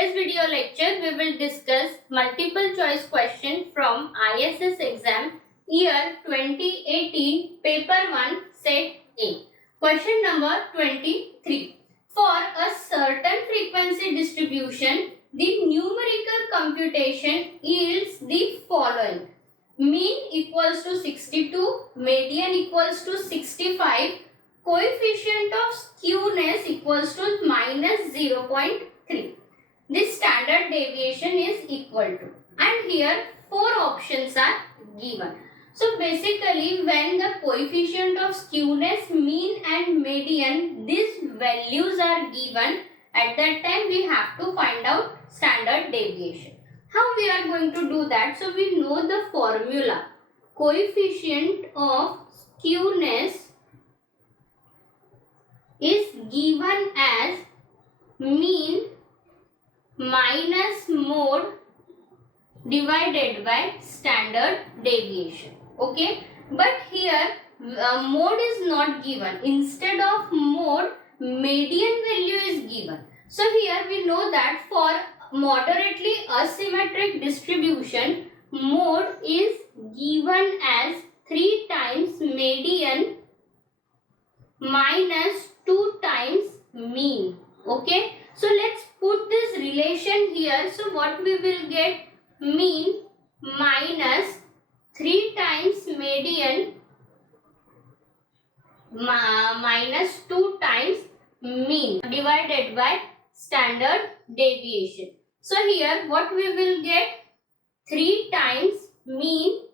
today's video lecture, we will discuss multiple choice question from ISS exam year 2018, paper 1, set A. Question number 23. For a certain frequency distribution, the numerical computation yields the following. Mean equals to 62, median equals to 65, coefficient of skewness equals to minus 0.3. This standard deviation is equal to, and here 4 options are given. So basically, when the coefficient of skewness, mean and median, these values are given, at that time we have to find out standard deviation. How we are going to do that? So we know the formula. Coefficient of skewness is given as mean minus mode divided by standard deviation. Okay, but here mode is not given. Instead of mode, median value is given. So here we know that for moderately asymmetric distribution, mode is given as 3 times median minus 2 times mean. Okay, so let's put this relation here. So what we will get? Mean minus 3 times median minus 2 times mean divided by standard deviation. So here what we will get? 3 times mean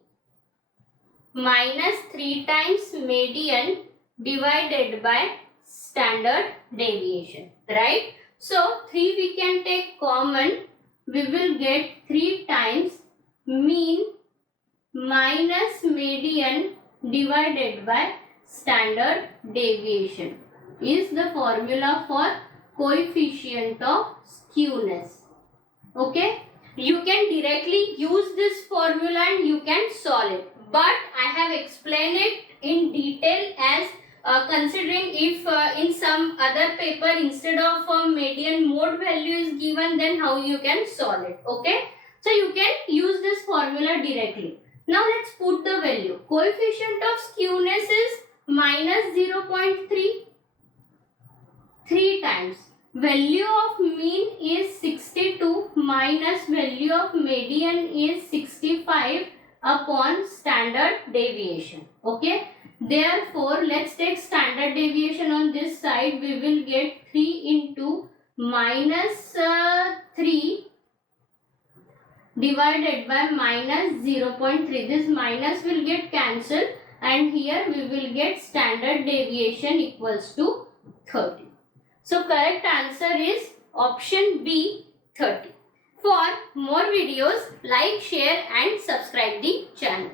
minus 3 times median divided by standard deviation, right? So 3 we can take common. We will get 3 times mean minus median divided by standard deviation is the formula for coefficient of skewness. Okay, you can directly use this formula and you can solve it, but I have explained it in detail as considering if in some other paper instead of median mode value is given, then how you can solve it. Okay, so you can use this formula directly. Now let's put the value. Coefficient of skewness is minus 0.3, 3 times. Value of mean is 62 minus value of median is 65 upon standard deviation. Okay, therefore let's take standard deviation on this side. We will get 3 into minus 3 divided by minus 0.3. This minus will get cancelled and here we will get standard deviation equals to 30. So correct answer is option B, 30. For more videos, like, share and subscribe the channel.